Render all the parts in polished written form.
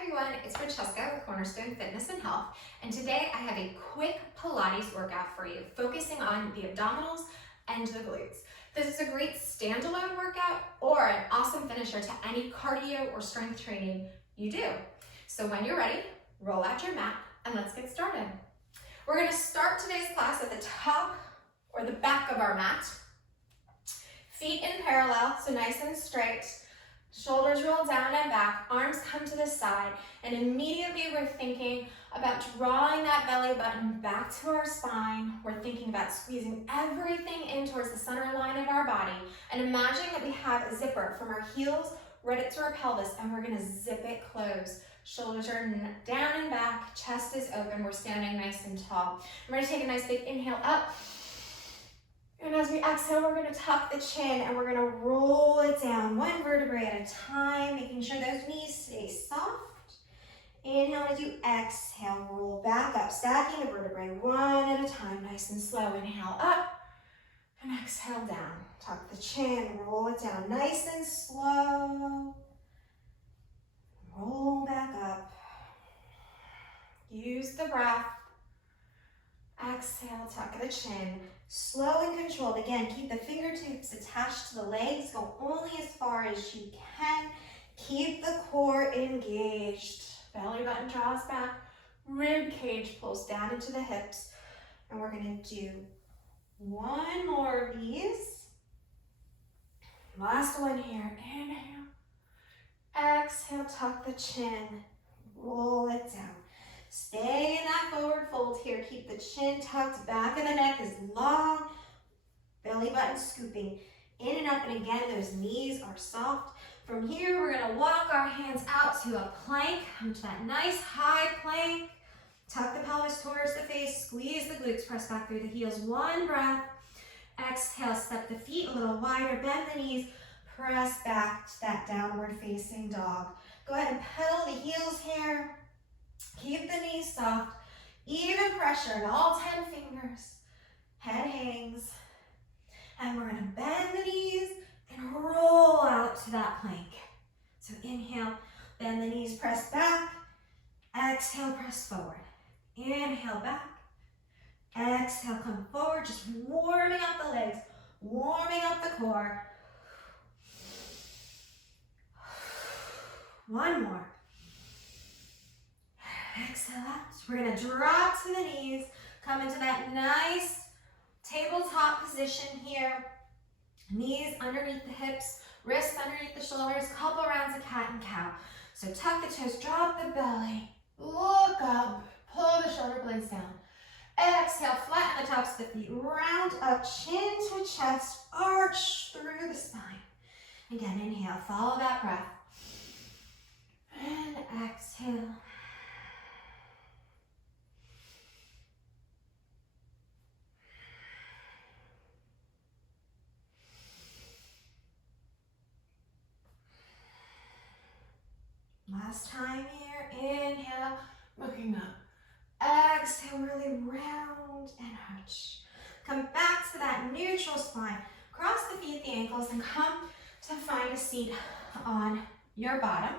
everyone, it's Francesca with Cornerstone Fitness and Health, and today I have a quick Pilates workout for you, focusing on the abdominals and the glutes. This is a great standalone workout or an awesome finisher to any cardio or strength training you do. So when you're ready, roll out your mat and let's get started. We're going to start today's class at the top or the back of our mat. Feet in parallel, so nice and straight. Shoulders roll down and back, arms come to the side, and immediately we're thinking about drawing that belly button back to our spine. We're thinking about squeezing everything in towards the center line of our body, and imagine that we have a zipper from our heels right up to our pelvis, and we're gonna zip it closed. Shoulders are down and back, chest is open, we're standing nice and tall. We're gonna take a nice big inhale up. And as we exhale, we're gonna tuck the chin and we're gonna roll it down one vertebrae at a time, making sure those knees stay soft. Inhale as you exhale, roll back up, stacking the vertebrae one at a time, nice and slow. Inhale up and exhale down. Tuck the chin, roll it down, nice and slow. Roll back up. Use the breath. Exhale, tuck the chin. Slow and controlled. Again, keep the fingertips attached to the legs. Go only as far as you can. Keep the core engaged. Belly button draws back. Rib cage pulls down into the hips. And we're going to do one more of these. Last one here. Inhale. Exhale, tuck the chin. Roll it down. Stay in that forward fold here. Keep the chin tucked, back of the neck is long. Belly button scooping in and up, and again, those knees are soft. From here, we're gonna walk our hands out to a plank. Come to that nice high plank. Tuck the pelvis towards the face, squeeze the glutes, press back through the heels. One breath. Exhale, step the feet a little wider, bend the knees, press back to that downward facing dog. Go ahead and pedal the heels here. Keep the knees soft, even pressure in all 10 fingers. Head hangs. And we're gonna bend the knees and roll out to that plank. So inhale, bend the knees, press back. Exhale, press forward. Inhale, back. Exhale, come forward, just warming up the legs, warming up the core. One more. Exhale out. We're going to drop to the knees, come into that nice tabletop position here. Knees underneath the hips, wrists underneath the shoulders, couple rounds of cat and cow. So tuck the toes, drop the belly, look up, pull the shoulder blades down. Exhale, flatten the tops of the feet, round up, chin to chest, arch through the spine. Again, inhale, follow that breath. And exhale. Last time here, inhale, looking up. Exhale, really round and arch. Come back to that neutral spine. Cross the feet at the ankles and come to find a seat on your bottom.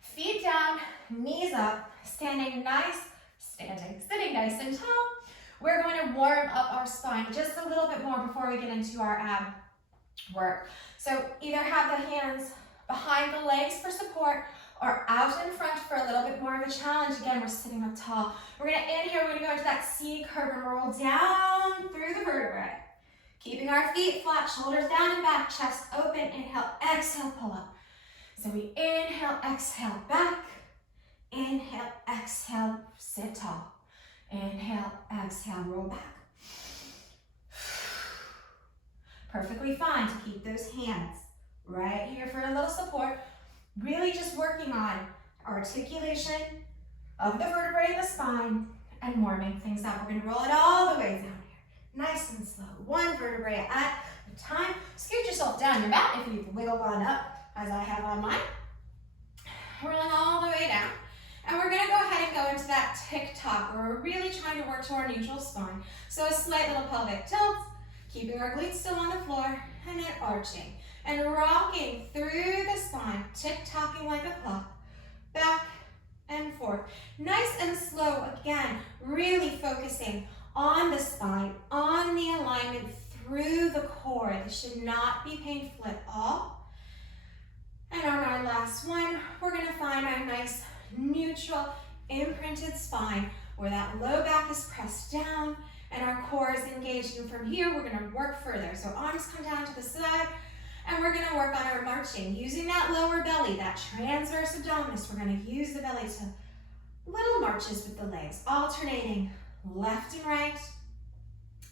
Feet down, knees up, sitting nice and tall. We're going to warm up our spine just a little bit more before we get into our ab work. So either have the hands behind the legs for support or out in front for a little bit more of a challenge. Again, we're sitting up tall. We're gonna inhale, we're gonna go into that C curve and roll down through the vertebrae. Keeping our feet flat, shoulders down and back, chest open. Inhale, exhale, pull up. So we inhale, exhale, back. Inhale, exhale, sit tall. Inhale, exhale, roll back. Perfectly fine to keep those hands right here for a little support. Really just working on articulation of the vertebrae in the spine and warming things up. We're gonna roll it all the way down here. Nice and slow, one vertebrae at a time. Scoot yourself down your mat if you've wiggled on up, as I have on mine. Rolling all the way down. And we're gonna go ahead and go into that tick-tock where we're really trying to work to our neutral spine. So a slight little pelvic tilt, keeping our glutes still on the floor, and then arching. And rocking through the spine, tick-tocking like a clock. Back focusing on the spine, on the alignment through the core. This should not be painful at all. And on our last one, we're gonna find our nice neutral imprinted spine where that low back is pressed down and our core is engaged. And from here, we're gonna work further. So arms come down to the side and we're gonna work on our marching. Using that lower belly, that transverse abdominis, we're gonna use the belly to little marches with the legs, alternating left and right.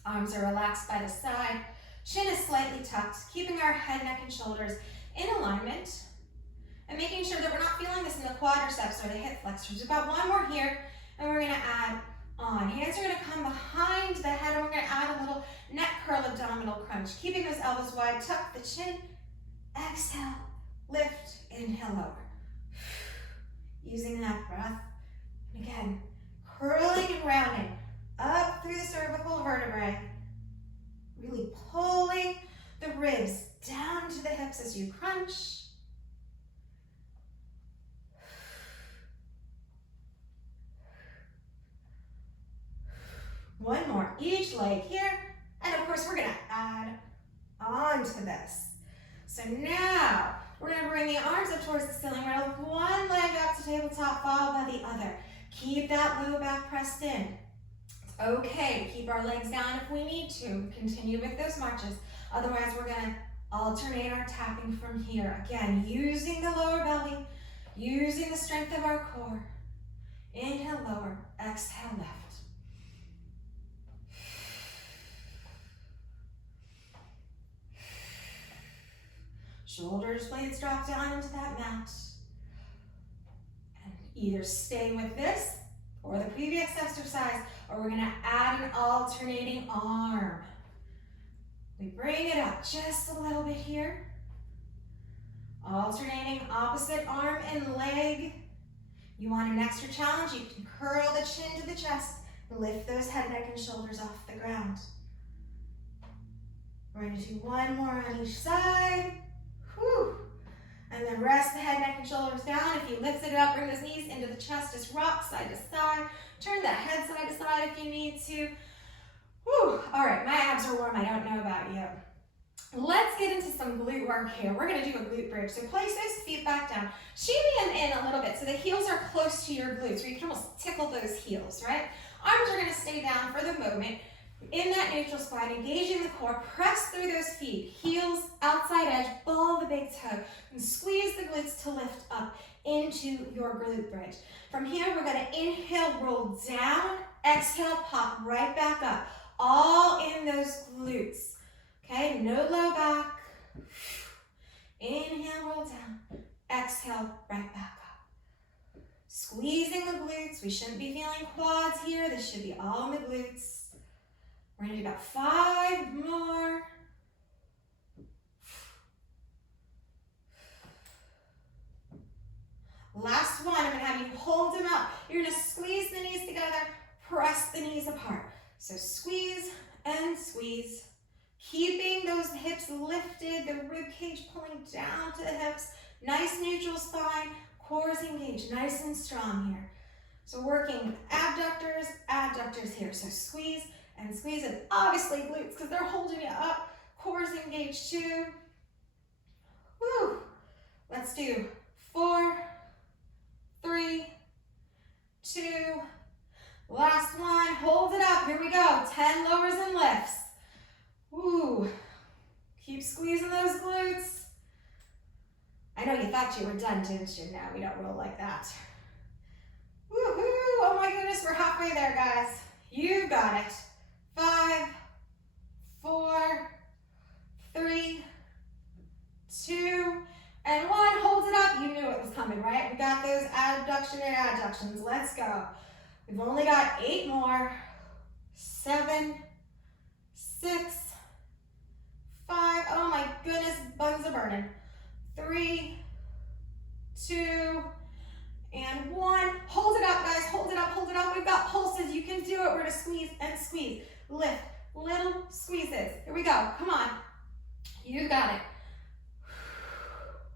Arms are relaxed by the side. Chin is slightly tucked, keeping our head, neck, and shoulders in alignment. And making sure that we're not feeling this in the quadriceps or the hip flexors. We've got one more here, and we're gonna add on. Hands are gonna come behind the head, and we're gonna add a little neck curl abdominal crunch. Keeping those elbows wide, tuck the chin. Exhale, lift, inhale, lower. Using that breath. And again, curling and rounding up through the cervical vertebrae. Really pulling the ribs down to the hips as you crunch. One more, each leg here. And of course, we're gonna add on to this. So now, we're gonna bring the arms up towards the ceiling. We're gonna lift one leg up to tabletop, followed by the other. Keep that low back pressed in. It's okay to keep our legs down if we need to. Continue with those marches. Otherwise, we're gonna alternate our tapping from here. Again, using the lower belly, using the strength of our core. Inhale, lower, exhale, left. Shoulders, blades drop down into that mat. And either stay with this or the previous exercise, or we're gonna add an alternating arm. We bring it up just a little bit here. Alternating opposite arm and leg. You want an extra challenge, you can curl the chin to the chest, lift those head, neck, and shoulders off the ground. We're gonna do one more on each side. Whew. And then rest the head, neck, and shoulders down. If you lift it up, bring those knees into the chest, just rock side to side. Turn that head side to side if you need to. Whew. All right, my abs are warm, I don't know about you. Let's get into some glute work here. We're gonna do a glute bridge. So place those feet back down. Shaving them in a little bit so the heels are close to your glutes, where you can almost tickle those heels, right? Arms are gonna stay down for the moment. In that neutral spine, engaging the core, press through those feet. Heels, outside edge, ball the big toe, and squeeze the glutes to lift up into your glute bridge. From here, we're gonna inhale, roll down, exhale, pop right back up. All in those glutes, okay? No low back. Inhale, roll down, exhale, right back up. Squeezing the glutes. We shouldn't be feeling quads here. This should be all in the glutes. We're gonna do about 5 more. Last one, I'm gonna have you hold them up. You're gonna squeeze the knees together, press the knees apart. So squeeze and squeeze. Keeping those hips lifted, the rib cage pulling down to the hips. Nice neutral spine, core is engaged, nice and strong here. So working adductors here. So squeeze and squeeze, and obviously glutes, because they're holding you up. Core is engaged too. Woo! Let's do 4, 3, 2, last one. Hold it up. Here we go. 10 lowers and lifts. Woo! Keep squeezing those glutes. I know you thought you were done, didn't you? No, we don't roll like that. Woohoo! Oh my goodness, we're halfway there, guys. You got it. 5, 4, 3, 2, and 1. Hold it up. You knew it was coming, right? We got those abduction and adductions. Let's go. We've only got 8 more. 7, 6, 5. Oh my goodness, buns are burning. 3, 2, and 1. Hold it up, guys. Hold it up, hold it up. We've got pulses. You can do it. We're going to squeeze and squeeze. Lift. Little squeezes. Here we go. Come on. You got it.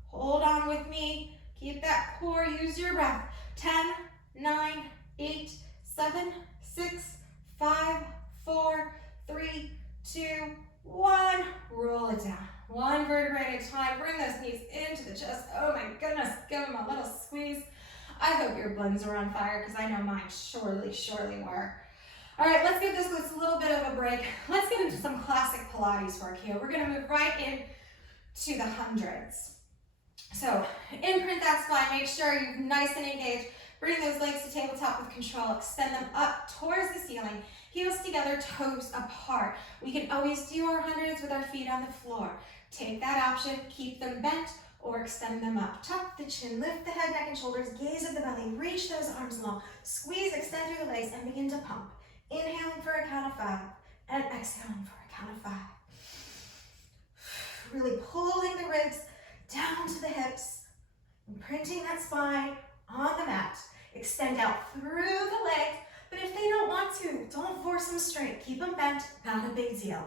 Hold on with me. Keep that core. Use your breath. 10, 9, 8, 7, 6, 5, 4, 3, 2, 1. Roll it down. One vertebrae at a time. Bring those knees into the chest. Oh my goodness. Give them a little squeeze. I hope your buns are on fire because I know mine surely were. All right, let's give this a little bit of a break. Let's get into some classic Pilates work here. We're going to move right into the hundreds. So imprint that spine. Make sure you're nice and engaged. Bring those legs to tabletop with control. Extend them up towards the ceiling. Heels together, toes apart. We can always do our hundreds with our feet on the floor. Take that option. Keep them bent or extend them up. Tuck the chin, lift the head, neck, and shoulders. Gaze at the belly. Reach those arms long. Squeeze, extend through the legs, and begin to pump. Inhaling for a count of 5 and exhaling for a count of 5. Really pulling the ribs down to the hips, imprinting that spine on the mat. Extend out through the legs, but if they don't want to, don't force them straight. Keep them bent, not a big deal.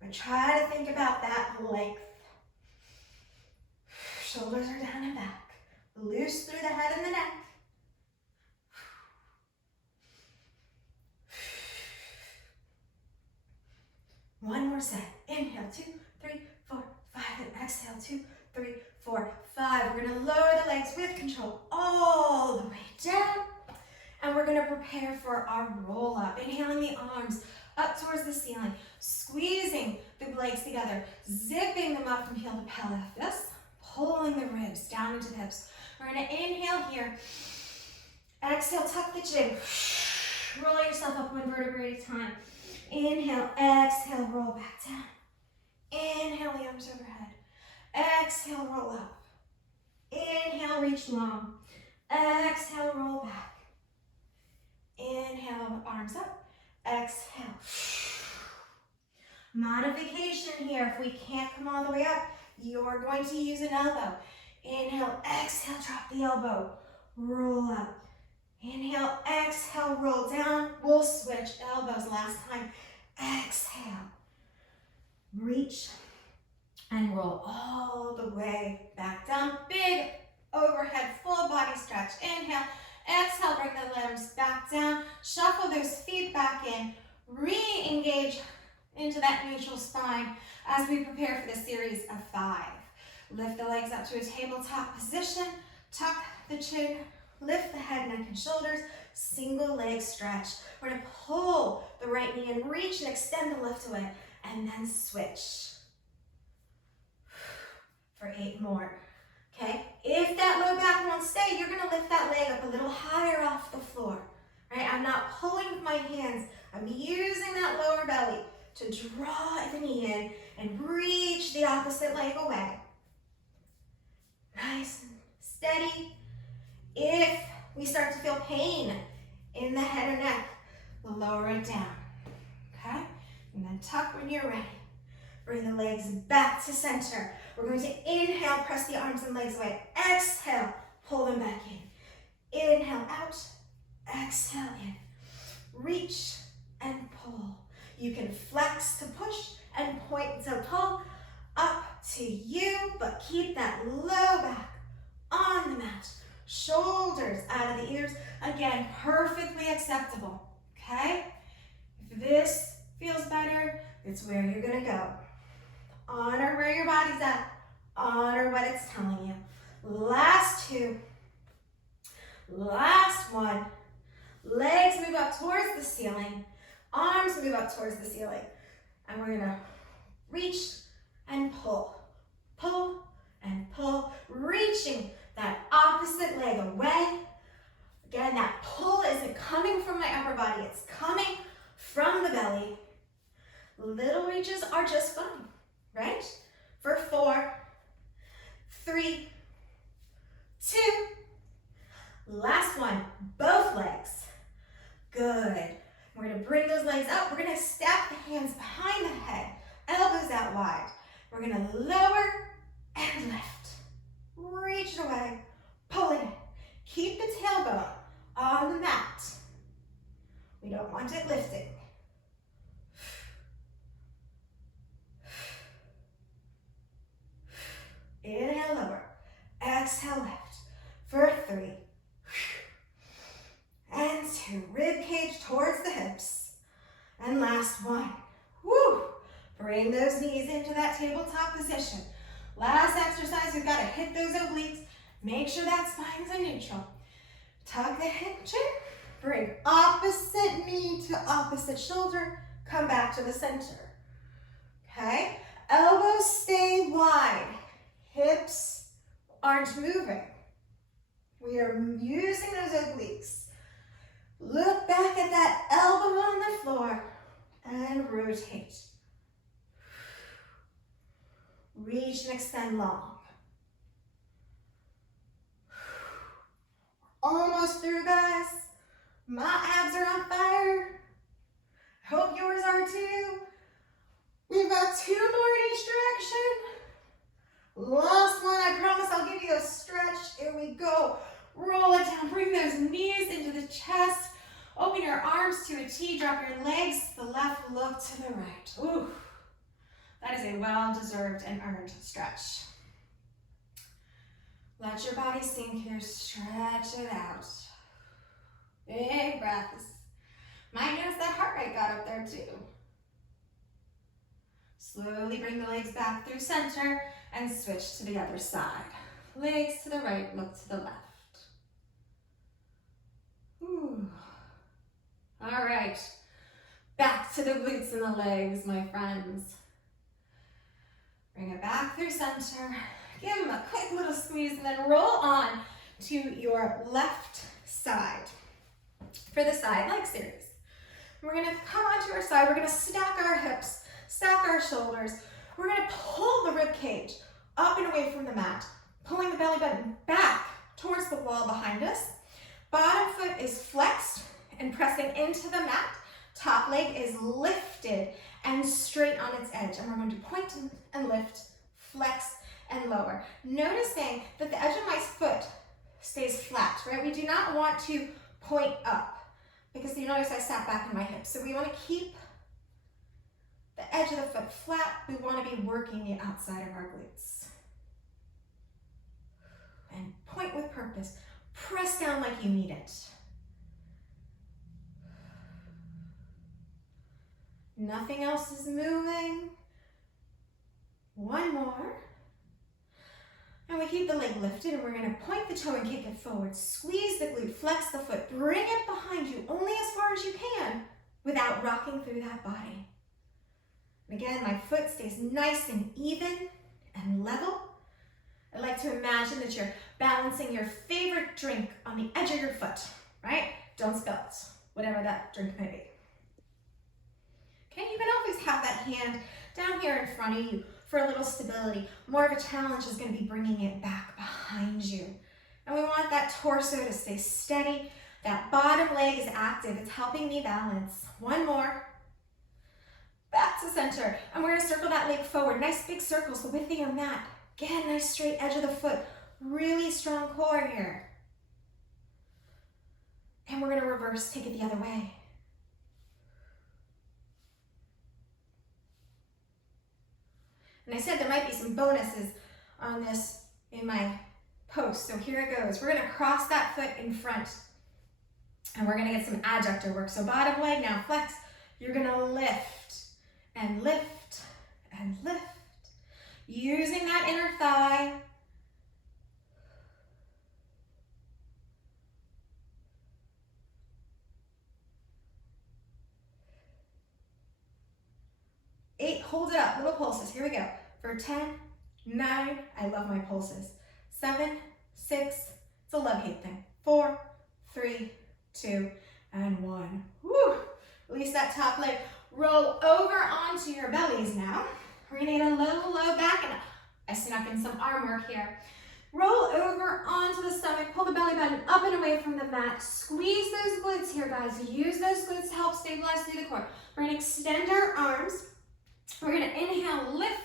But try to think about that length. Shoulders are down and back. Loose through the head and the neck. One more set. Inhale, 2, 3, 4, 5, and exhale, 2, 3, 4, 5. We're gonna lower the legs with control all the way down. And we're gonna prepare for our roll up. Inhaling the arms up towards the ceiling, squeezing the legs together, zipping them up from heel to pelvis, pulling the ribs down into the hips. We're gonna inhale here. Exhale, tuck the chin. Roll yourself up one vertebrae at a time. Inhale, exhale, roll back down. Inhale, the arms overhead. Exhale, roll up. Inhale, reach long. Exhale, roll back. Inhale, arms up. Exhale. Modification here. If we can't come all the way up, you're going to use an elbow. Inhale, exhale, drop the elbow. Roll up. Inhale, exhale, roll down. We'll switch elbows last time. Exhale. Reach and roll all the way back down. Big overhead, full body stretch. Inhale, exhale, bring the limbs back down. Shuffle those feet back in. Re-engage into that neutral spine as we prepare for the series of 5. Lift the legs up to a tabletop position. Tuck the chin. Lift the head, neck, and shoulders. Single leg stretch. We're going to pull the right knee and reach and extend the left away. And then switch. For 8 more. Okay? If that low back won't stay, you're going to lift that leg up a little higher off the floor. Right? I'm not pulling with my hands. I'm using that lower belly to draw the knee in and reach the opposite leg away. Nice and steady. If we start to feel pain in the head or neck, we'll lower it down, okay? And then tuck when you're ready. Bring the legs back to center. We're going to inhale, press the arms and legs away. Exhale, pull them back in. Inhale out, exhale in. Reach and pull. You can flex to push and point to pull. Up to you, but keep that low back on the mat. Shoulders out of the ears. Again, perfectly acceptable, okay? If this feels better, it's where you're gonna go. Honor where your body's at. Honor what it's telling you. Last 2. Last 1. Legs move up towards the ceiling. Arms move up towards the ceiling. And we're gonna reach and pull. Pull and pull. Reaching that opposite leg away. Again, that pull isn't coming from my upper body. It's coming from the belly. Little reaches are just fine, right? For 4, 3, 2. Last one, both legs. Good. We're gonna bring those legs up. We're gonna stack the hands behind the head, elbows out wide. We're gonna lower and lift. Reach it away, pull it in. Keep the tailbone on the mat. We don't want it lifting. Inhale, lower. Exhale, lift. For 3. And 2. Rib cage towards the hips. last one. Woo! Bring those knees into that tabletop position. Last exercise, we've got to hit those obliques. Make sure that spine's in neutral. Tuck the hip chin. Bring opposite knee to opposite shoulder. Come back to the center. Okay? Elbows stay wide. Hips aren't moving. We are using those obliques. Look back at that elbow on the floor and rotate. Reach and extend long. Almost through, guys. My abs are on fire. Hope yours are too. We've got 2 more in each direction. Last one, I promise I'll give you a stretch. Here we go. Roll it down, bring those knees into the chest. Open your arms to a T, drop your legs to the left, look to the right. Ooh, that is a well-deserved and earned stretch. Let your body sink here, stretch it out. Big breaths. Might notice that heart rate got up there too. Slowly bring the legs back through center and switch to the other side. Legs to the right, look to the left. Ooh. All right, back to the glutes and the legs, my friends. Bring it back through center. Give them a quick little squeeze and then roll on to your left side for the side leg series. We're gonna come onto our side. We're gonna stack our hips, stack our shoulders. We're gonna pull the rib cage up and away from the mat, pulling the belly button back towards the wall behind us. Bottom foot is flexed and pressing into the mat. Top leg is lifted and straight on its edge. And we're going to point and lift, flex and lower. Noticing that the edge of my foot stays flat, right? We do not want to point up because you notice I sat back in my hips. So we want to keep the edge of the foot flat. We want to be working the outside of our glutes. And point with purpose. Press down like you need it. Nothing else is moving. One more. And we keep the leg lifted and we're going to point the toe and kick it forward. Squeeze the glute, flex the foot, bring it behind you only as far as you can without rocking through that body. And again, my foot stays nice and even and level. I like to imagine that you're balancing your favorite drink on the edge of your foot, right? Don't spill it, whatever that drink may be. Okay, you can always have that hand down here in front of you for a little stability. More of a challenge is going to be bringing it back behind you. And we want that torso to stay steady. That bottom leg is active. It's helping me balance. One more. Back to center. And we're going to circle that leg forward. Nice big circles, the width of your mat. Again, nice straight edge of the foot. Really strong core here. And we're going to reverse, take it the other way. And I said there might be some bonuses on this in my post, so here it goes. We're gonna cross that foot in front and we're gonna get some adductor work. So bottom leg now, flex. You're gonna lift and lift and lift. Using that inner thigh. Eight, hold it up, little pulses, here we go. For 10, 9, I love my pulses. 7, 6, it's a love-hate thing. 4, 3, 2, and 1. Woo! Release that top leg. Roll over onto your bellies now. We're gonna get a little low back, and I snuck in some arm work here. Roll over onto the stomach, pull the belly button up and away from the mat. Squeeze those glutes here, guys. Use those glutes to help stabilize through the core. We're gonna extend our arms. We're gonna inhale, lift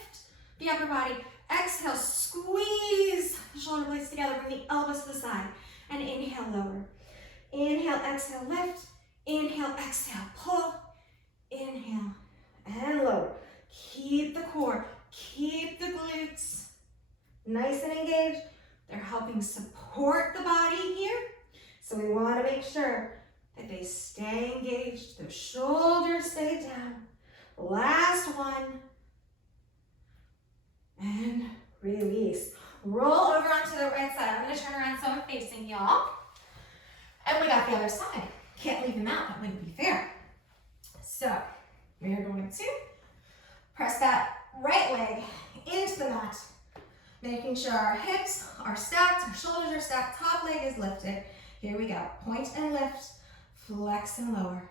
the upper body. Exhale, squeeze the shoulder blades together, bring the elbows to the side, and inhale, lower. Inhale, exhale, lift. Inhale, exhale, pull. Inhale, and lower. Keep the core, keep the glutes nice and engaged. They're helping support the body here. So we wanna make sure that they stay engaged, the shoulders stay down. Last one. And release. Roll over onto the right side. I'm gonna turn around so I'm facing y'all. And we got the other side. Can't leave them out, that wouldn't be fair. So, we are going to press that right leg into the mat, making sure our hips are stacked, our shoulders are stacked, top leg is lifted. Here we go, point and lift, flex and lower.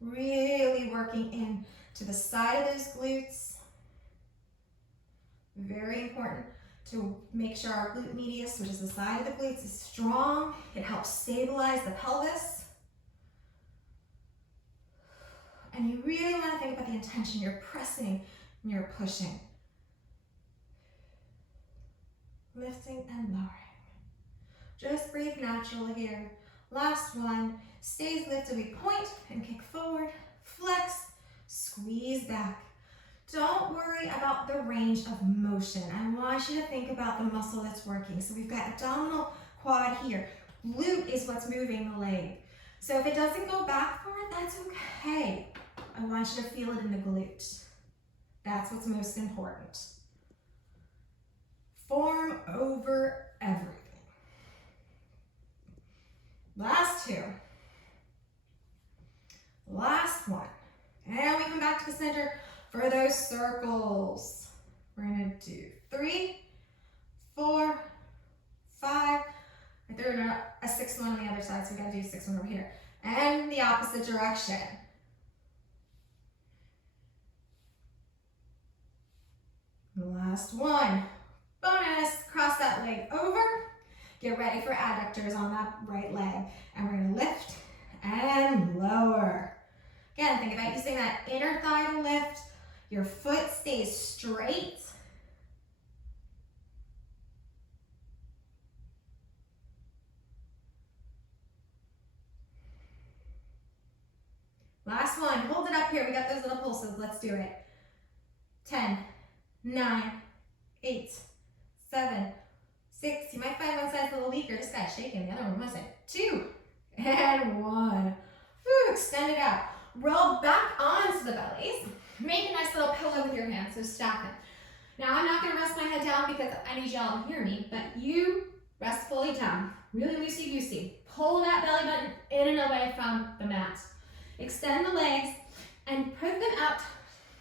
Really working in to the side of those glutes. Very important to make sure our glute medius, which is the side of the glutes, is strong. It helps stabilize the pelvis. And you really want to think about the intention. You're pressing and you're pushing. Lifting and lowering. Just breathe naturally here. Last one. Stays lifted. We point and kick forward. Flex. Squeeze back. Don't worry about the range of motion. I want you to think about the muscle that's working. So we've got abdominal quad here. Glute is what's moving the leg. So if it doesn't go back forward, that's okay. I want you to feel it in the glute. That's what's most important. Form over everything. Last two. Last one. And we come back to the center for those circles. We're gonna do 3, 4, 5. I threw in a 6 one on the other side, so we gotta do 6 one over here. And the opposite direction. Last one. Bonus, cross that leg over. Get ready for adductors on that right leg. And we're gonna lift and lower. Again, think about using that inner thigh to lift. Your foot stays straight. Last one, hold it up here. We got those little pulses, let's do it. 10, 9, 8, 7, 6. You might find one side's a little weaker. This guy's shaking, the other one wasn't. 2, and 1. Woo, extend it out. Roll back onto the bellies. Make a nice little pillow with your hands, so stack them. Now I'm not gonna rest my head down because I need y'all to hear me, but you rest fully down. Really loosey-goosey. Pull that belly button in and away from the mat. Extend the legs and put them out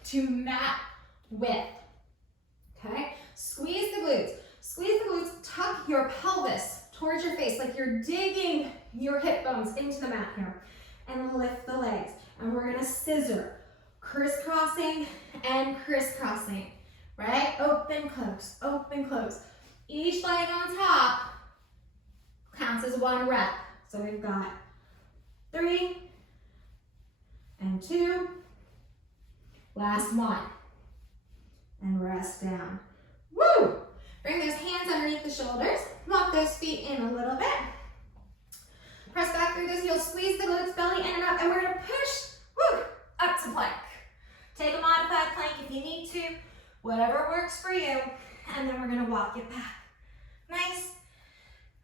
to mat width. Okay? Squeeze the glutes. Squeeze the glutes, tuck your pelvis towards your face like you're digging your hip bones into the mat here. And lift the legs. And we're gonna scissor. Crisscrossing and crisscrossing. Right? Open, close, open, close. Each leg on top counts as 1 rep. So we've got 3 and 2. Last 1. And rest down. Woo! Bring those hands underneath the shoulders. Walk those feet in a little bit. Press back through those heels. Squeeze the glutes, belly in and up. And we're going to push, woo, up to plank. Take a modified plank if you need to. Whatever works for you. And then we're going to walk it back. Nice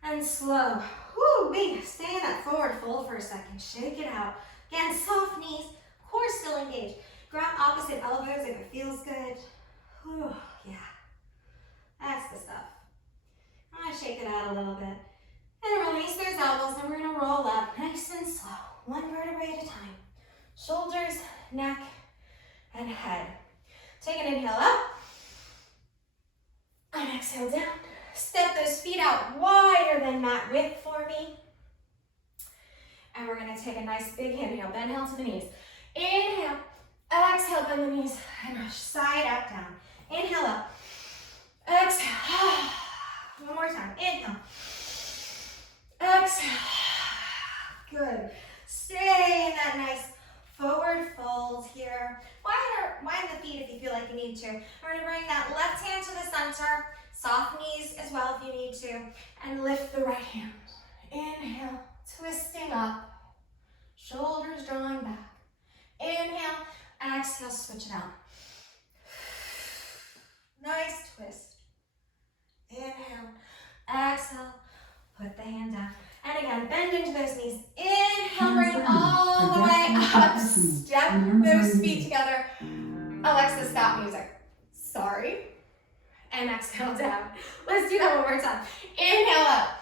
and slow. Woo, wait. Stay in that forward fold for a second. Shake it out. Again, soft knees. Core still engaged. Grab opposite elbows if it feels good. Whew, yeah. That's the stuff. I'm going to shake it out a little bit. And release those elbows, and we're going to roll up nice and slow. 1 vertebrae at a time. Shoulders, neck, and head. Take an inhale up. And exhale down. Step those feet out wider than mat width for me. And we're going to take a nice big inhale. Bend heel to the knees. Inhale. Exhale, bend the knees. And rush side up, down. Inhale up. Exhale. One more time. Inhale. Exhale. Good. Stay in that nice forward fold here. Wind the feet if you feel like you need to. We're going to bring that left hand to the center. Soft knees as well if you need to. And lift the right hand. Inhale. Twisting up. Shoulders drawing back. Inhale. Exhale. Switch it out. Nice twist. Inhale. Exhale. Put the hand down. And again, bend into those knees. step those feet together. Alexa, stop music. Sorry. And exhale down. Let's do that one more time. Inhale up.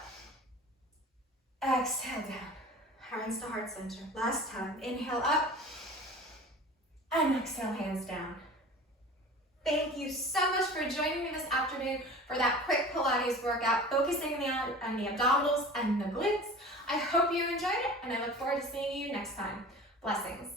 Exhale down. Hands to heart center. Last time. Inhale up. And exhale, hands down. Thank you so much for joining me this afternoon for that quick Pilates workout, focusing on the abdominals and the glutes. I hope you enjoyed it, and I look forward to seeing you next time. Blessings.